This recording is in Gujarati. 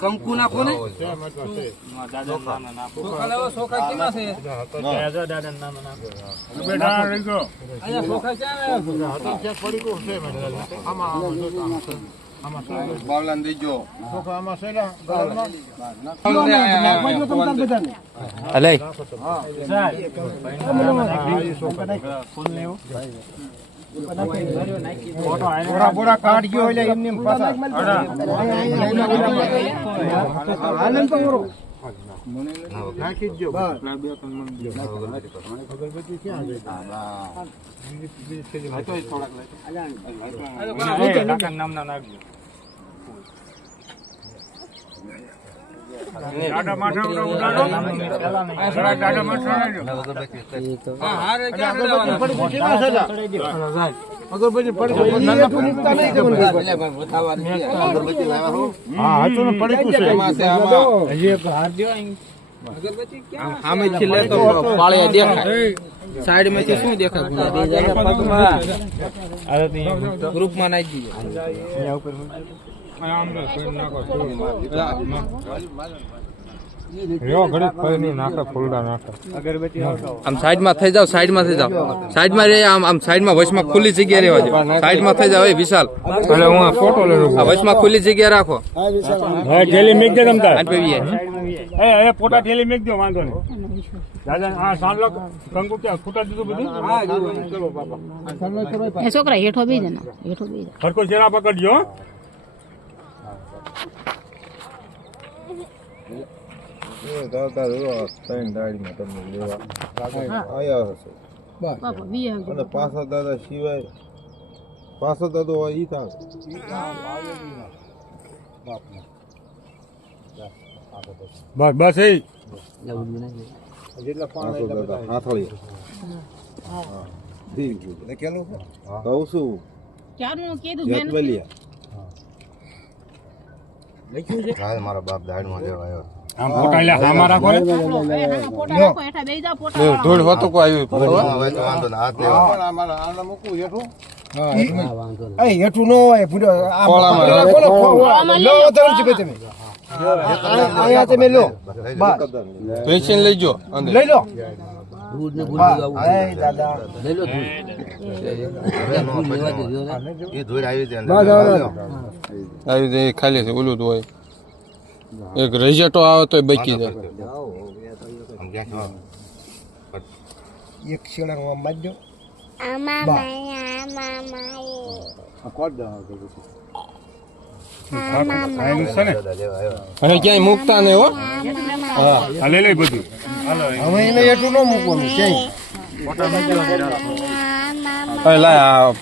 કંકુ નાખો ને બાવલાન દેજો અલે બોરા કાઢ ગયો એટલે એમને પાછા આનંદ તો મોરો નાખી દો અગરબત્તી ક્યાં છે નામ ના નાખજો ડાડા માથા ઉડાડો ડાડા માથા ઉડાડો હા હારે ક્યાં પડી કેવા છે અગરબત્તી પડી તો મુકતા નહીં કે મને અગરબત્તી લાવ્યા હો હા હાચો ને પડી છે એમાં છે આમાં હજી એક હાર દયો અગરબત્તી ક્યાં સામે થી લે તો પાળિયા દેખાય સાઈડ માંથી શું દેખાય બે જગ્યા પગમાં આ ગ્રુપ માં નાખી દીજો અહીંયા ઉપર આમ તો સોન નાખો યો ઘડી ફરીને નાખો ફૂલડા નાખો અગરબત્તી આમ સાઈડમાં થઈ જાવ સાઈડમાં થઈ જાવ સાઈડમાં રે આમ સાઈડમાં વચમાં ખુલ્લી જગ્યા રહેવા દે સાઈડમાં થઈ જાવ એ વિશાલ એટલે હું આ ફોટો લઈ આ વચમાં ખુલ્લી જગ્યા રાખો હા ઠેલી મેક દે તમ તાર આન પેવીએ એ ફોટા ઠેલી મેક દો વાંધો નહીં દાદા આ સાંભળો કંકુ ક્યાં ફોટા દીધું બધું હા ચલો બાપા એ છોકરા હેઠો બેજ ને હેઠો બેજ હરકો ચેરા પકડજો દાદા ત્રણ દાડીમાં તમને લેવા આવ્યા હશે બાપા વી અને પાછા દાદા સિવાય પાછો દાદો ઈ થાય બસ બસ એ જેટલા પાણી દાદા હાથળી હા ઠીક છે કેલું કહું છું ચારનું કીધું જેતવલિયા લખ્યું છે હાલ મારા બાપ દાડમાં લેવા આવ્યો આમ ફોટા લે હામાં રાખો ને ફોટા રાખો હેઠા બેહી જાવ ફોટા ધૂળ હોતો કો આવ્યું હવે તો વાંધો ને હાથ લેવા પણ આમાં આને મૂકું હેઠું એ હેઠું ન હોય પૂરો આયા તમે લો પેન્શન લઈજો લઈ લો દૂધ ને ભૂલી જાવ એ દાદા લઈ લો દૂધ એ ધોઈ આવી દે આવી દે ખાલી છે ઓલું તો હોય એક રેજેટો આવે તો બચી જાય એક શેડામાં મારજો અને ક્યાંય મૂકતા નહીં હો હા લઈ લઈ બધું હવે એને એટલું ન મૂકવાનું ક્યાંય લાય